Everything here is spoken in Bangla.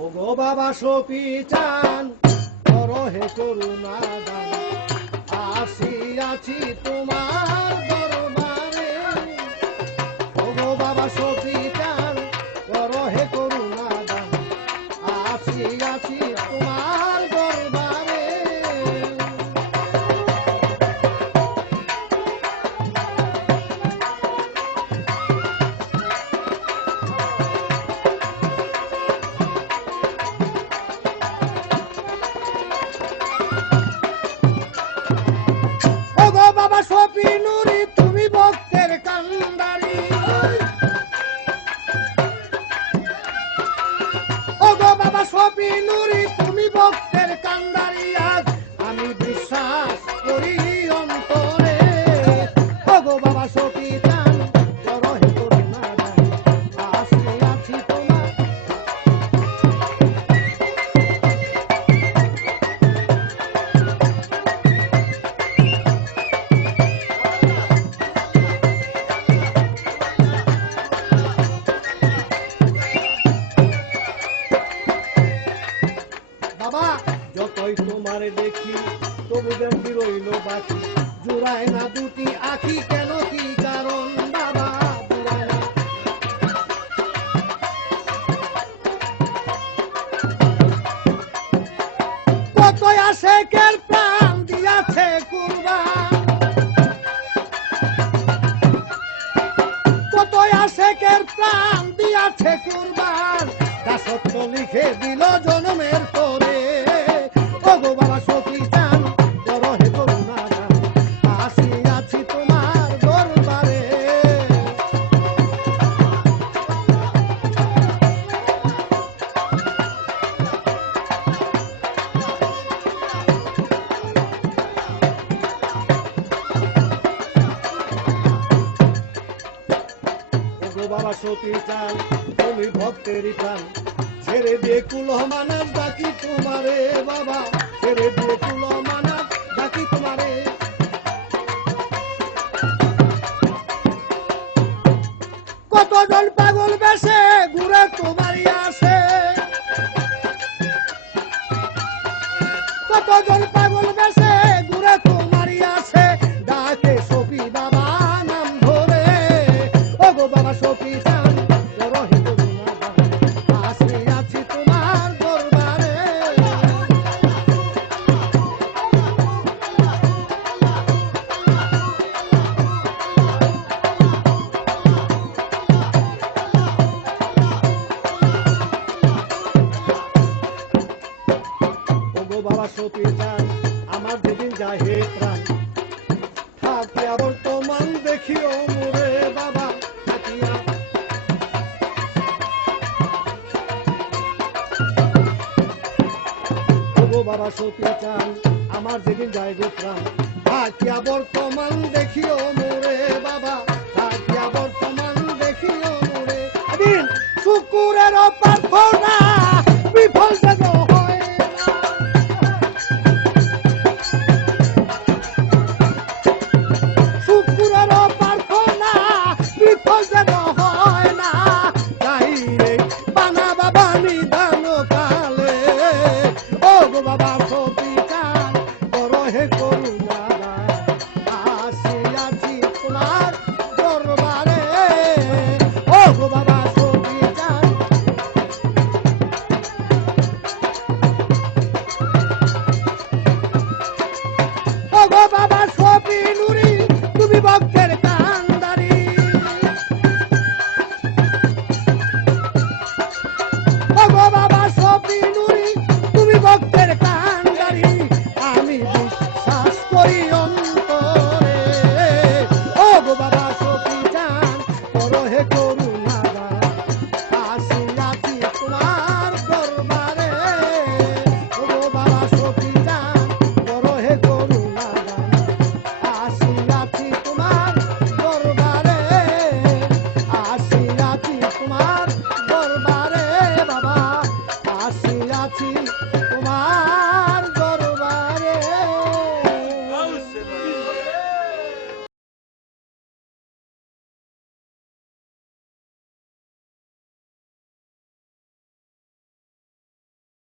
ও গো বাবা সপি চান করো হে করুণা দান, আসিয়াছি তোমার দরবারে। ও গো বাবা সপি চান করো হে করুণা দান, আসিয়াছি তোমার দরবারে। ও গো বাবা সপি নুরি তুমি ভক্তের কান্দারি, ও গো বাবা সপি নুরি তুমি ভক্তের কান্দারি, আজ আমি বিশ্বাস করি অন্তরে। ও গো বাবা সপি চান করো হে করুণা দান, আসিয়াছি তোমার। বাবা যতই তোমার দেখি তবু দেখি রইল বাকি, জুড়ায় না দুটি আখি কেন কি কারণ বাবা জুড়ায় না। কতই আশেকের প্রাণ দিয়াছে কুরবান, কতই আশেকের প্রাণ দিয়াছে কুরবান, দাসত্ব লিখে দিল জন্মের তরে। ও গো বাবা সপি চান করো হে করুণা দান, আসিয়াছি তোমার দরবারে। ও গো বাবা সপি চান তুমি ভক্তেরই প্রাণ, ছেড়ে দিয়ে কুল মানাস ডাকি তোমারে বাবা, ছেড়ে দিয়ে কুল মানাস ডাকি তোমারে। কতজন পাগল বেশে ঘুরে তোমারই আসে, কতজন পাগল বেশে ঘুরে তোমারই আসে, ডাকে সপি বাবা নাম ধরে। ও গো বাবা সপি চান করো হে করুণা দান, আসিয়াছি তোমার দরবারে। ও গো বাবা সপি চান আমার যেদিন যায় হে প্রাণ, থাকিয়া বর্তমান দেখিও মোরে বাবা থাকিয়া। ও গো বাবা সপি চান আমার যেদিন যায় গো প্রাণ, থাকিয়া বর্তমান দেখিও মোরে বাবা, থাকিয়া বর্তমান দেখিও মোরে। এদিন শুকুরের প্রার্থনা